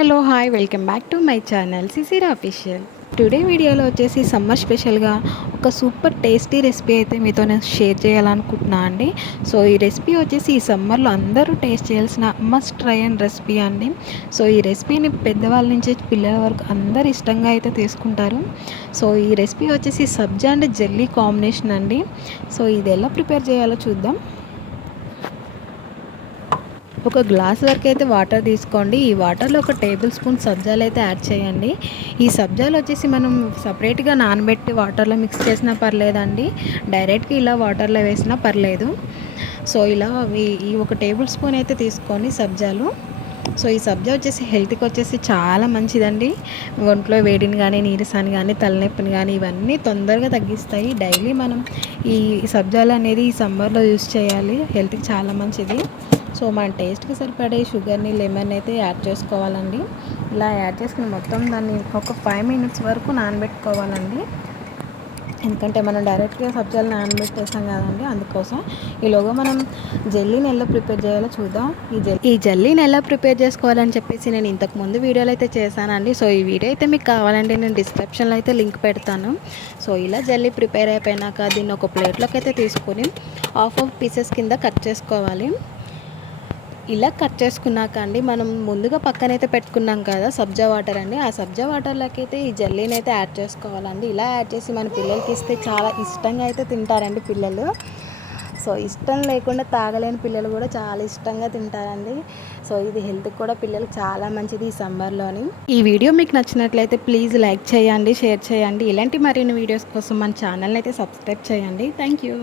Hello hi welcome back to my channel సిసిరా official. Today వీడియోలో వచ్చేసి summer స్పెషల్గా ఒక సూపర్ టేస్టీ రెసిపీ అయితే మీతో నేను షేర్ చేయాలనుకుంటున్నా అండి. సో ఈ రెసిపీ వచ్చేసి ఈ సమ్మర్లో అందరూ టేస్ట్ చేయాల్సిన మస్ట్ ట్రై అండ్ రెసిపీ అండి. సో ఈ రెసిపీని పెద్దవాళ్ళ నుంచి పిల్లల వరకు అందరు ఇష్టంగా అయితే తీసుకుంటారు. సో ఈ రెసిపీ వచ్చేసి సబ్జా అండ్ జెల్లీ కాంబినేషన్ అండి. సో ఇది ఎలా ప్రిపేర్ చేయాలో చూద్దాం. ఒక గ్లాస్ వరకు అయితే వాటర్ తీసుకోండి. ఈ వాటర్లో ఒక టేబుల్ స్పూన్ సబ్జాలు అయితే యాడ్ చేయండి. ఈ సబ్జాలు వచ్చేసి మనం సపరేట్గా నానబెట్టి వాటర్లో మిక్స్ చేసినా పర్లేదండి, డైరెక్ట్గా ఇలా వాటర్లో వేసినా పర్లేదు. సో ఇలా ఈ ఒక టేబుల్ స్పూన్ అయితే తీసుకొని సబ్జాలు. సో ఈ సబ్జా వచ్చేసి హెల్త్కి వచ్చేసి చాలా మంచిదండి. ఒంట్లో వేడిని కానీ, నీరసాన్ని కానీ, తలనొప్పిని కానీ ఇవన్నీ తొందరగా తగ్గిస్తాయి. డైలీ మనం ఈ సబ్జాలు అనేది ఈ సమ్మర్లో యూస్ చేయాలి, హెల్త్కి చాలా మంచిది. సో మన టేస్ట్కి సరిపడే షుగర్ని, లెమన్ అయితే యాడ్ చేసుకోవాలండి. ఇలా యాడ్ చేసుకుని మొత్తం దాన్ని ఒక 5 మినిట్స్ వరకు నానబెట్టుకోవాలండి. ఎందుకంటే మనం డైరెక్ట్గా సబ్జాలు నానబెట్టేసాం కదండి, అందుకోసం. ఈలోగా మనం జెల్లీని ఎలా ప్రిపేర్ చేయాలో చూద్దాం. ఈ జెల్లీని ఎలా ప్రిపేర్ చేసుకోవాలని చెప్పేసి నేను ఇంతకుముందు వీడియోలో అయితే చేశానండి. సో ఈ వీడియో అయితే మీకు కావాలంటే నేను డిస్క్రిప్షన్లో అయితే లింక్ పెడతాను. సో ఇలా జెల్లీ ప్రిపేర్ అయిపోయినాక దీన్ని ఒక ప్లేట్లోకి అయితే తీసుకొని హాఫ్ పీసెస్ కింద కట్ చేసుకోవాలి. ఇలా కట్ చేసుకున్నాక అండి, మనం ముందుగా పక్కనైతే పెట్టుకున్నాం కదా సబ్జా వాటర్ అండి, ఆ సబ్జా వాటర్లోకి అయితే ఈ జెల్లీని అయితే యాడ్ చేసుకోవాలండి. ఇలా యాడ్ చేసి మన పిల్లలకి ఇస్తే చాలా ఇష్టంగా అయితే తింటారండి పిల్లలు. సో ఇష్టం లేకుండా తాగలేని పిల్లలు కూడా చాలా ఇష్టంగా తింటారండి. సో ఇది హెల్త్కి కూడా పిల్లలకి చాలా మంచిది ఈ సమ్మర్లోని. ఈ వీడియో మీకు నచ్చినట్లయితే ప్లీజ్ లైక్ చేయండి, షేర్ చేయండి. ఇలాంటి మరిన్ని వీడియోస్ కోసం మన ఛానల్ని అయితే సబ్స్క్రైబ్ చేయండి. Thank you.